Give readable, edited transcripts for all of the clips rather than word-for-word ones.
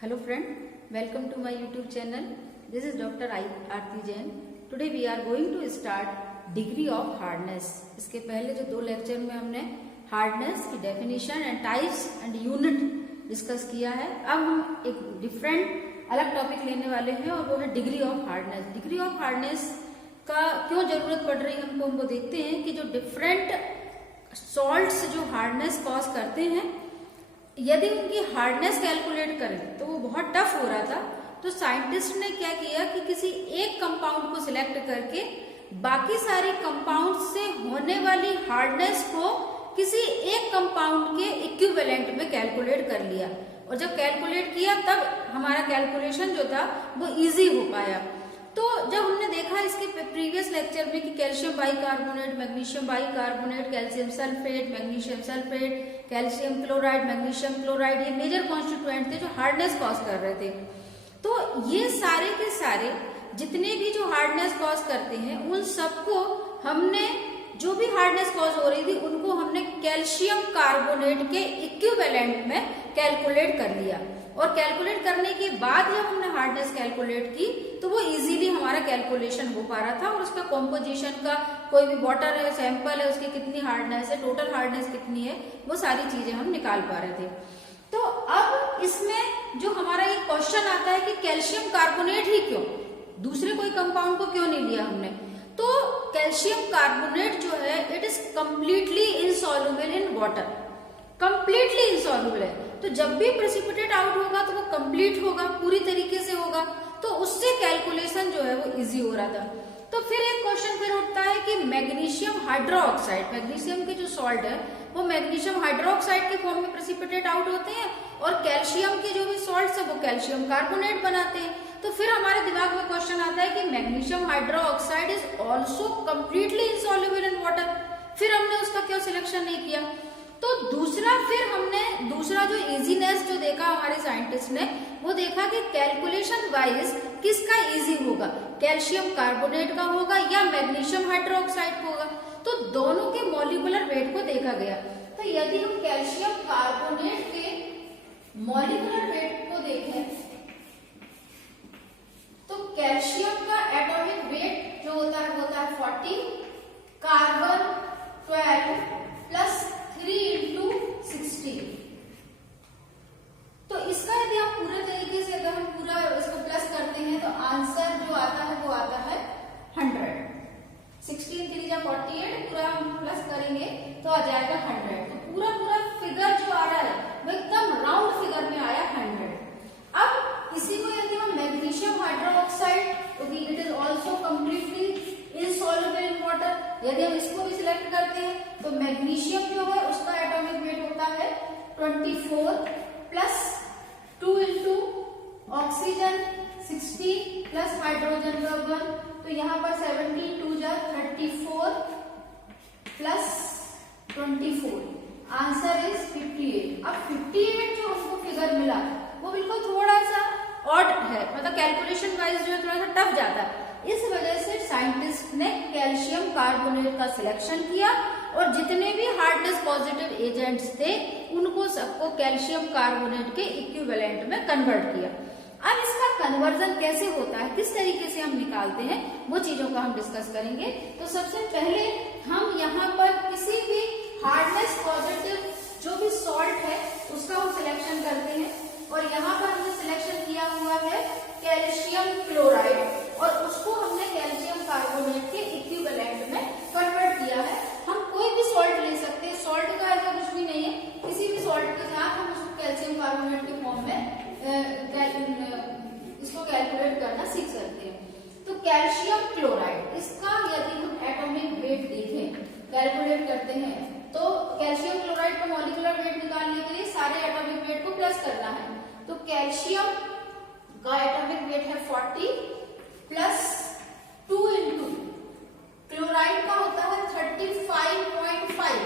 Hello friend, welcome to my YouTube channel. This is Dr. Aarti Jain. Today we are going to start degree of hardness. इसके पहले जो दो lecture में हमने hardness की definition and types and unit discuss किया है. अब हम एक डिफरेंट अलग टॉपिक लेने वाले हैं और वो है degree of hardness. Degree of hardness का क्यों जरूरत पड़ रही है हमको देखते हैं कि जो डिफरेंट सॉल्ट्स जो हार्डनेस कॉज करते हैं, यदि उनकी हार्डनेस कैलकुलेट करें तो वो बहुत टफ हो रहा था. तो साइंटिस्ट ने क्या किया कि किसी एक कंपाउंड को सिलेक्ट करके बाकी सारे कंपाउंड से होने वाली हार्डनेस को किसी एक कंपाउंड के इक्विवेलेंट में कैलकुलेट कर लिया. और जब कैलकुलेट किया तब हमारा कैलकुलेशन जो था वो इजी हो पाया. तो जब हमने देखा इसके प्रीवियस लेक्चर में कि calcium bicarbonate, magnesium bicarbonate, calcium sulphate, magnesium sulphate, calcium chloride, magnesium chloride, ये मेजर कॉन्स्टिट्यूएंट थे जो हार्डनेस कॉज कर रहे थे. तो ये सारे के सारे जितने भी जो हार्डनेस कॉज करते हैं उन सबको हमने, जो भी हार्डनेस कॉज हो रही थी उनको हमने कैल्शियम कार्बोनेट के इक्विवेलेंट में कैलकुलेट कर लिया. और कैलकुलेट करने के बाद जब हमने हार्डनेस कैलकुलेट की तो वो इजीली हमारा कैलकुलेशन हो पा रहा था. और उसका कॉम्पोजिशन का कोई भी वाटर है, सैंपल है, उसकी कितनी हार्डनेस है, टोटल हार्डनेस कितनी है, वो सारी चीजें हम निकाल पा रहे थे. तो अब इसमें जो हमारा एक क्वेश्चन आता है कि कैल्शियम कार्बोनेट ही क्यों, दूसरे कोई कंपाउंड को क्यों नहीं लिया हमने. तो कैल्शियम कार्बोनेट जो है it is completely insoluble in water, completely insoluble है. तो जब भी प्रेसिपिटेट आउट होगा तो वो कंप्लीट होगा, पूरी तरीके से होगा. तो उससे कैलकुलेशन जो है वो इजी हो रहा था. तो फिर एक क्वेश्चन फिर उठता है कि मैग्नीशियम हाइड्रोक्साइड, मैग्नीशियम के जो सॉल्ट है वो मैग्नीशियम हाइड्रोक्साइड के फॉर्म में प्रेसिपिटेट आउट होते हैं और कैल्शियम के जो भी सॉल्ट है वो कैल्शियम कार्बोनेट बनाते हैं. तो फिर हमारे दिमाग में क्वेश्चन आता है कि magnesium hydroxide is also completely insoluble in water. फिर हमने उसका क्यों सिलेक्शन नहीं किया. तो दूसरा जो इजीनेस जो देखा हमारे साइंटिस्ट ने, वो देखा कि कैलकुलेशन वाइज किसका इजी होगा, कैल्शियम कार्बोनेट का होगा या मैग्नीशियम हाइड्रोक्साइड का होगा. तो दोनों के मॉलिक्यूलर वेट को देखा गया. तो यदि हम कैल्शियम कार्बोनेट के मॉलिक्यूलर वेट को देखें तो कैल्शियम का एटॉमिक वेट जो होता है 40, कार्बन 12 प्लस 3 into 16. तो इसका यदि हम पूरे तरीके से अगर हम पूरा इसको प्लस करते हैं तो आंसर जो आता है वो आता है 100. 16 3 जा 48, पूरा हम प्लस करेंगे तो आ जाएगा 100. तो पूरा फिगर जो आ रहा है वो एकदम राउंड फिगर में आया 100. अब इसी को यदि हम मैग्नीशियम हाइड्रोक्साइड, क्योंकि it is also completely insoluble in water, यदि हम इसको भी सिलेक्ट करते हैं तो मैग्नीशियम जो है उसका एटॉमिक वेट होता है 24 plus 2 into oxygen 16 plus hydrogen का 1. तो यहाँ पर 17 2 जा 34 प्लस 24, आंसर इज 58. अब 58 जो हमको फिगर मिला वो बिल्कुल थोड़ा सा ऑड है, मतलब कैलकुलेशन वाइज जो है थोड़ा सा टफ जाता है. इस वजह से साइंटिस्ट ने कैल्शियम कार्बोनेट का सिलेक्शन किया और जितने भी हार्डनेस पॉजिटिव एजेंट्स थे उनको सबको कैल्शियम कार्बोनेट के इक्विवेलेंट में कन्वर्ट किया. अब इसका कन्वर्जन कैसे होता है, किस तरीके से हम निकालते हैं, वो चीजों का हम डिस्कस करेंगे. तो सबसे पहले हम यहाँ पर किसी भी हार्डनेस पॉजिटिव जो भी सॉल्ट है उसका हम सिलेक्शन करते हैं. और यहाँ पर हमने सिलेक्शन किया हुआ है कैल्शियम क्लोराइड और उसको हमने कैल्शियम कार्बोनेट के इक्विवेलेंट में कन्वर्ट किया है. हम कोई भी सॉल्ट ले सकते हैं, सॉल्ट का ऐसा कुछ भी नहीं है, किसी भी सॉल्ट के साथ हम उसको कैल्शियम कार्बोनेट के फॉर्म में इसको कैलकुलेट करना सीख सकते हैं. तो कैल्शियम क्लोराइड, इसका यदि हम एटॉमिक वेट देखें, कैलकुलेट करते हैं तो कैल्शियम क्लोराइड का मॉलिक्यूलर वेट निकालने के लिए सारे एटॉमिक वेट को प्लस करना है. तो कैल्शियम का एटॉमिक वेट है 40 प्लस 2 इंटू क्लोराइड का होता है 35.5.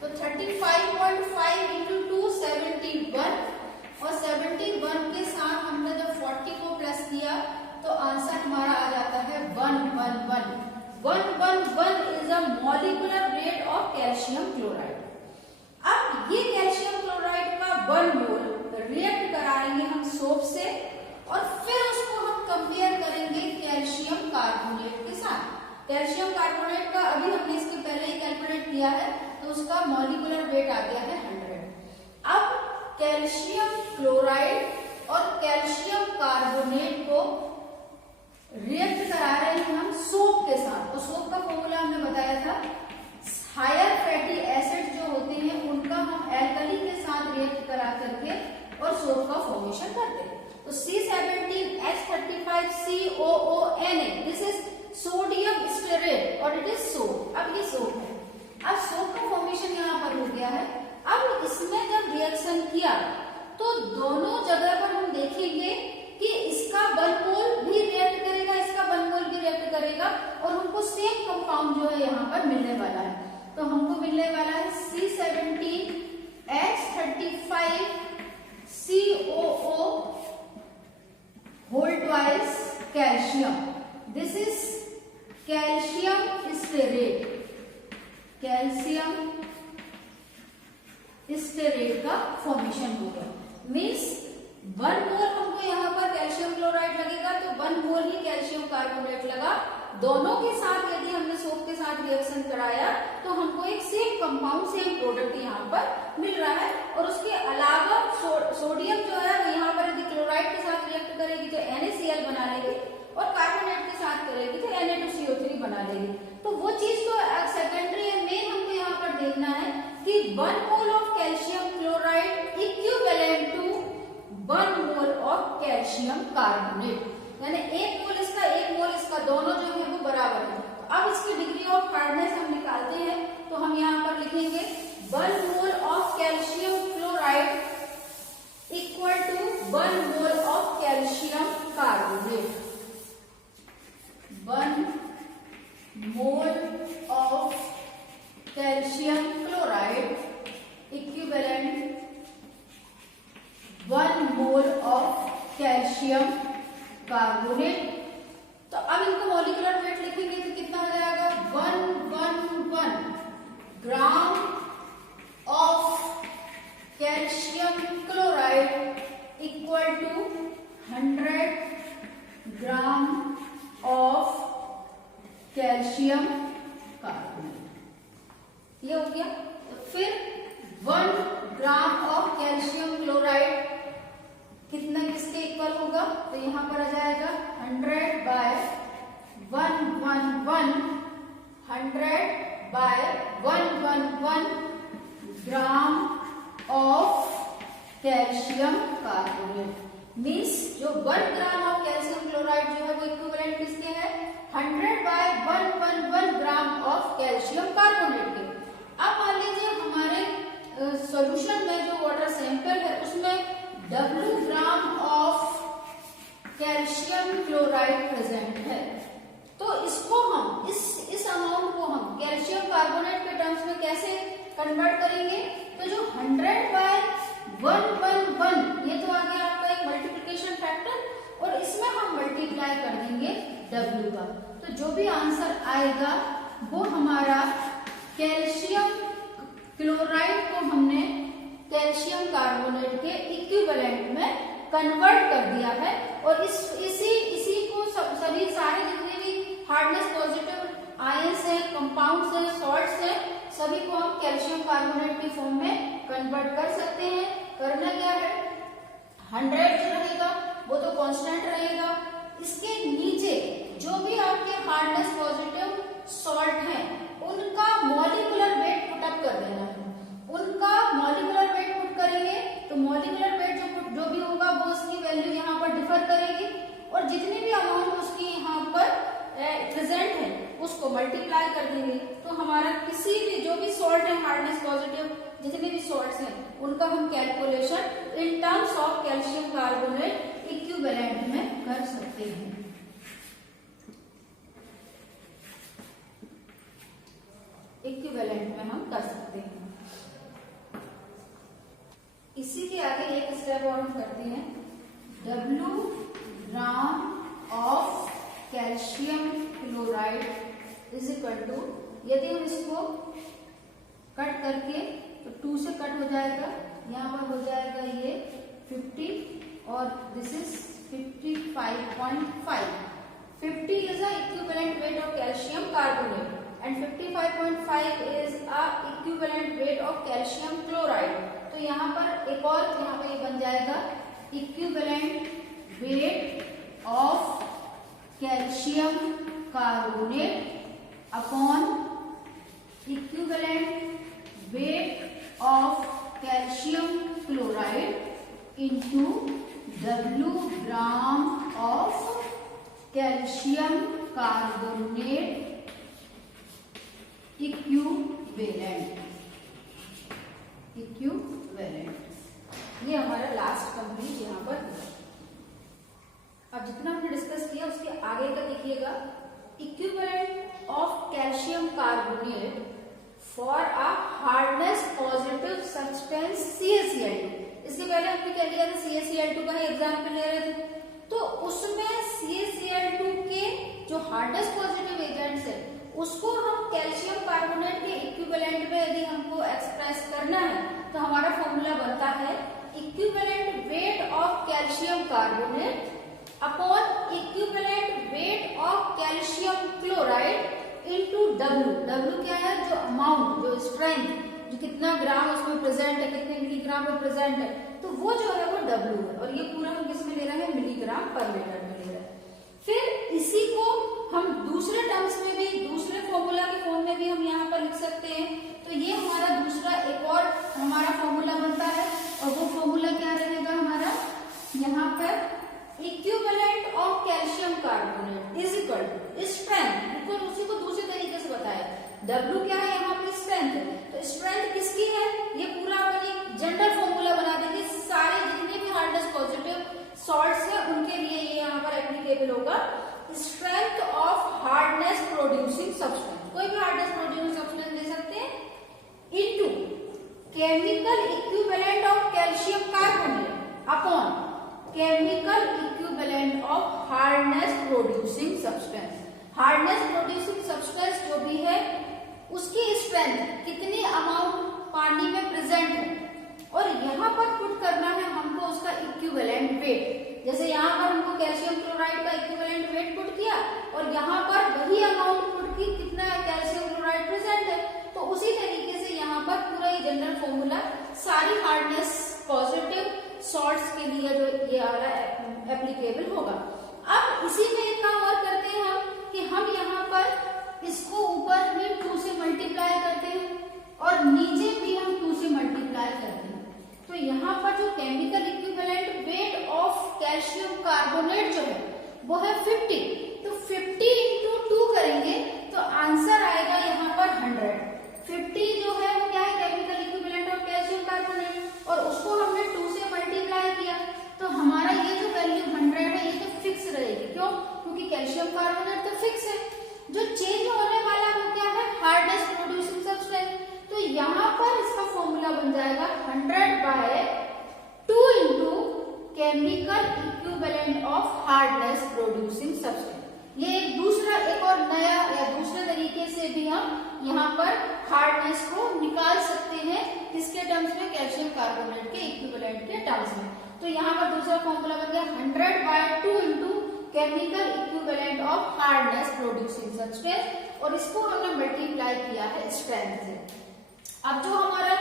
तो 35.5 इंटू 2 71, और 71 के साथ हमने जब 40 को प्लस किया तो आंसर हमारा आ जाता है 111. 111 is a molecular weight of calcium chloride. अब ये कैल्शियम क्लोराइड का 1 मोल रिएक्ट कराएंगे हम सोप से और फिर उसको हम कंपेयर करेंगे कैल्शियम कार्बोनेट के साथ। कैल्शियम कार्बोनेट का अभी हमने इसके पहले ही कैलकुलेट किया है, तो उसका मॉलिक्यूलर वेट आ गया है 100। अब कैल्शियम क्लोराइड और कैल्शियम कार्बोनेट को रिएक्ट करा रहे हैं हम सोप के साथ। तो सोप का फॉर्मूला हमने बताया था, हायर फैटी एसिड जो होते हैं उनका हम एल्कली के साथ रिएक्ट करा करके और सोप का फॉर्मेशन करते हैं। तो C17H35COONA, this is sodium stearate और इट इज सोप। अब ये सोप है, अब सोप का फॉर्मेशन यहाँ पर हो गया है। अब इसमें जब रिएक्शन किया तो दोनों जगह पर हम देखेंगे कि इसका 1 मोल भी रिएक्ट करेगा, इसका 1 मोल भी रिएक्ट करेगा और हमको सेम कंपाउंड जो है यहाँ पर मिलने वाला है। तो हमको मिलने वाला है C17H35COO whole twice calcium, this is calcium stearate. Calcium stearate का फॉर्मेशन होगा, मीन्स 1 मोल हमको यहाँ पर कैल्शियम क्लोराइड लगेगा तो 1 मोल ही कैल्शियम कार्बोनेट लगा। दोनों के साथ यदि हमने सोप के साथ रिएक्शन कराया तो हमको एक सेम कंपाउंड, सेम प्रोडक्ट यहाँ पर मिल रहा है। और उसके अलावा सोडियम जो है वो यहाँ पर यदि क्लोराइड के साथ रिएक्ट करेगी तो NaCl बना लेगी और कार्बोनेट के साथ करेगी तो Na2CO3 बना लेगी। तो वो चीज तो सेकेंडरी है, मेन हमको यहाँ पर देखना है कि 1 mole of calcium chloride equivalent to 1 mole of calcium carbonate, यानी 1 मोल इसका 1 मोल इसका, दोनों जो है वो बराबर है। तो अब इसकी डिग्री ऑफ हार्डनेस हम निकालते हैं, तो हम यहाँ पर लिखेंगे 1 mole of calcium chloride equal to 1 mole of calcium carbonate. 1 mole of calcium chloride equivalent 1 mole of calcium carbonate. तो अब इनको मॉलिक्यूलर वेट लिखेंगे तो कितना हो जाएगा, 111 gram of calcium chloride equal to 100 gram of calcium carbonate. ये हो गया। तो फिर 1 ग्राम ऑफ कैल्शियम क्लोराइड कितना किसके इक्वल होगा, तो यहाँ पर आ जाएगा 100 by 111 gram of calcium carbonate. Means जो 1 ग्राम ऑफ कैल्शियम क्लोराइड जो है वो इक्विवेलेंट किसके है, 100 by 111 gram of calcium carbonate के। अब मान लीजिए हमारे सॉल्यूशन में जो वाटर सैंपल है उसमें W gram of calcium chloride present है, तो इसको हम इस अमाउंट को हम कैल्शियम कार्बोनेट के टर्म्स में कैसे कन्वर्ट करेंगे। तो जो 100 बाय 111 ये तो आ गया आपका एक मल्टीप्लिकेशन फैक्टर और इसमें हम मल्टीप्लाई कर देंगे W का। तो जो भी आंसर आएगा वो हमारा कैल्शियम क्लोराइड को हमने कैल्शियम कार्बोनेट के इक्विवेलेंट में कन्वर्ट कर दिया है। और इसी को सभी सारे जितने भी हार्डनेस पॉजिटिव आयंस हैं, कंपाउंड्स हैं, सॉल्ट्स हैं, सभी को हम कैल्शियम कार्बोनेट की फॉर्म में कन्वर्ट कर सकते हैं। करना क्या है, 100 जो रहेगा वो तो कांस्टेंट रहेगा, इसके नीचे जो भी आपके हार्डनेस पॉजिटिव सॉल्ट हैं उनका मॉलिक्यूलर वेट पुट अप कर देना है। उनका मॉलिक्यूलर वेट पुट करेंगे तो मॉलिक्यूलर वेट जो भी होगा वो उसकी वैल्यू यहाँ पर डिफर करेगी और जितनी भी अमाउंट उसकी यहाँ पर प्रेजेंट है उसको मल्टीप्लाई कर देंगे। तो हमारा किसी भी जो भी सॉल्ट है हार्डनेस पॉजिटिव जितने भी सॉल्ट्स हैं उनका हम calculation in terms of calcium carbonate equivalent में कर सकते हैं। इक्विवेलेंट में हम कर सकते हैं। इसी के आगे एक स्टेप और हम करते हैं, W gram of calcium chloride is equal to, यदि हम इसको कट करके तो 2 से कट हो जाएगा, यहाँ पर हो जाएगा ये 50 और this is 55.5. 50 is a equivalent weight of calcium carbonate and 55.5 is a equivalent weight of calcium chloride. तो यहाँ पर एक और यहाँ पर ये बन जाएगा equivalent weight of calcium carbonate upon equivalent weight of calcium chloride into W gram of calcium carbonate equivalent. ये हमारा लास्ट कंप्लीट यहाँ पर। अब जितना हमने डिस्कस किया उसके आगे का देखिएगा, equivalent of calcium carbonate for a hardness positive substance CaCl2। इसके पहले हमने क्या लिया था, CaCl2 का एग्जाम्पल ले रहे थे, तो उसमें CaCl2 के जो हार्डनेस पॉजिटिव एजेंट्स है उसको हम कैल्शियम कार्बोनेट के इक्विवेलेंट में यदि हमको एक्सप्रेस करना है तो हमारा फॉर्मूला बनता है equivalent weight of calcium carbonate upon equivalent weight of calcium chloride into W क्या है, जो अमाउंट, जो स्ट्रेंथ, जो कितना ग्राम उसमें प्रेजेंट है, कितने मिलीग्राम में प्रेजेंट है, तो वो जो है वो W है। और ये पूरा हम किसमें ले रहे हैं, मिलीग्राम पर लीटर में ले रहे हैं। फिर इसी को हम दूसरे टर्म्स में भी, दूसरे फॉर्मूला के फॉर्म में भी हम यहाँ पर लिख सकते हैं। तो ये हमारा दूसरा एक और हमारा फॉर्मूला बनता है, और वो फॉर्मूला क्या रहेगा हमारा, यहाँ पर equivalent of calcium carbonate is equal to strength, बिल्कुल उसी को दूसरे तरीके से बताया। W क्या है यहाँ पे, स्ट्रेंथ है, तो स्ट्रेंथ किसकी है, ये पूरा अपन एक जनरल फॉर्मूला बना देंगे, सारे जितने भी हार्डनेस पॉजिटिव सॉल्ट्स है उनके लिए ये यहाँ पर एप्लीकेबल होगा। Strength of hardness producing substance, कोई भी हार्डनेस प्रोड्यूसिंग सब्सटेंस ले सकते हैं, into chemical equivalent of calcium carbonate upon chemical equivalent of hardness producing substance. Hardness producing substance जो भी है उसकी स्ट्रेंथ कितनी अमाउंट पानी में प्रेजेंट है, और यहाँ पर पुट करना है हमको उसका इक्विवेलेंट वेट। जैसे यहाँ पर हमको कैल्शियम क्लोराइड का इक्विवेलेंट वेट पुट किया, और यहाँ पर वही अमाउंट पुट की कितना कैल्शियम क्लोराइड प्रेजेंट है, तो उसी तरीके से यहाँ पर पूरा ये जनरल फॉर्मूला सारी हार्डनेस पॉजिटिव सॉल्ट्स के लिए जो ये एप्लीकेबल होगा। अब इसी में एक काम और करते हैं हम, कि हम यहाँ पर इसको ऊपर में 2 से मल्टीप्लाई करते हैं और नीचे भी हम 2 से मल्टीप्लाई करते हैं। तो यहाँ पर जो chemical equivalent weight of calcium carbonate जो है वो है 50, तो 50 इंटू 2 करेंगे तो आंसर आएगा यहाँ पर 100। 50 जो है वो क्या है, chemical equivalent of calcium carbonate, और उसको हमने 2 से मल्टीप्लाई किया, तो हमारा ये जो वैल्यू 100 है ये तो फिक्स रहेगी। क्यों, क्योंकि कैल्शियम कार्बोनेट तो फिक्स है, जो चेंज होने वाला वो क्या है, हार्डनेस प्रोड्यूसिंग सब्सटेंस। तो यहाँ पर इसका फॉर्मूला बन जाएगा 100/2 into chemical equivalent of hardness producing substance. ये एक दूसरा, एक और नया या दूसरे तरीके से भी हम यहाँ पर हार्डनेस को निकाल सकते हैं, किसके टर्म्स में, कैल्शियम कार्बोनेट के इक्विवेलेंट के टर्म्स में। तो यहाँ पर दूसरा फॉर्मूला बन गया 100/2 into chemical equivalent of hardness producing substance, और इसको हमने मल्टीप्लाई किया है स्ट्रेंथ से। अब जो हमारा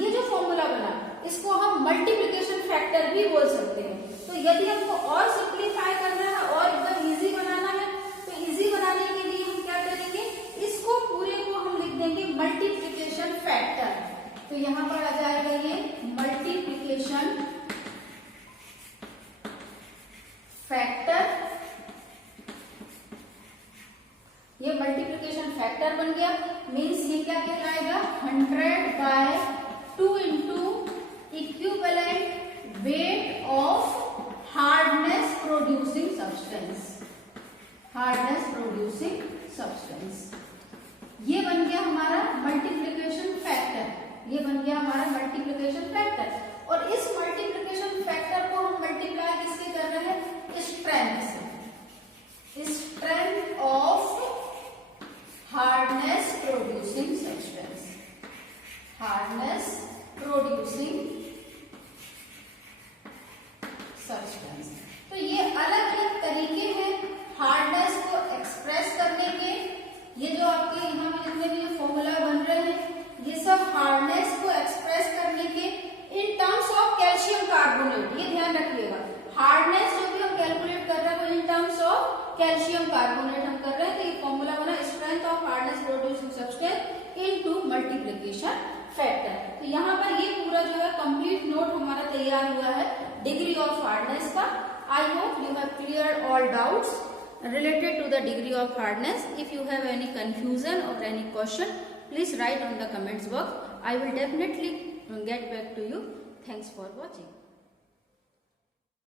ये जो फॉर्मूला बना, इसको हम मल्टीप्लिकेशन फैक्टर भी बोल सकते हैं। तो यदि हमको और सिंप्लीफाई करना है और एकदम इजी बनाना है, तो इजी बनाने के लिए हम क्या करेंगे, इसको पूरे को हम लिख देंगे मल्टीप्लिकेशन फैक्टर। तो यहाँ पर आ जाएगा ये मल्टीप्लिकेशन फैक्टर, ये मल्टीप्लिकेशन फैक्टर बन गया। मीन्स ये क्या कहलाएगा, 100/2 into equivalent weight of hardness producing substance, hardness producing substance. ये बन गया हमारा मल्टीप्लिकेशन फैक्टर, ये बन गया हमारा मल्टीप्लिकेशन फैक्टर। और इस मल्टीप्लिकेशन फैक्टर को हम मल्टीप्लाई किससे कर रहे हैं, स्ट्रेंथ से, strength of hardness producing substance, hardness producing calcium carbonate हम कर रहे हैं। तो ये फॉर्मूला बना strength of hardness producing substance into multiplication factor. तो यहाँ पर ये पूरा जो है कंप्लीट नोट हमारा तैयार हुआ है डिग्री ऑफ हार्डनेस का। I hope you have clear all doubts related to the degree of hardness. If you have any confusion or any question, please write on the comments box. I will definitely get back to you. Thanks for watching.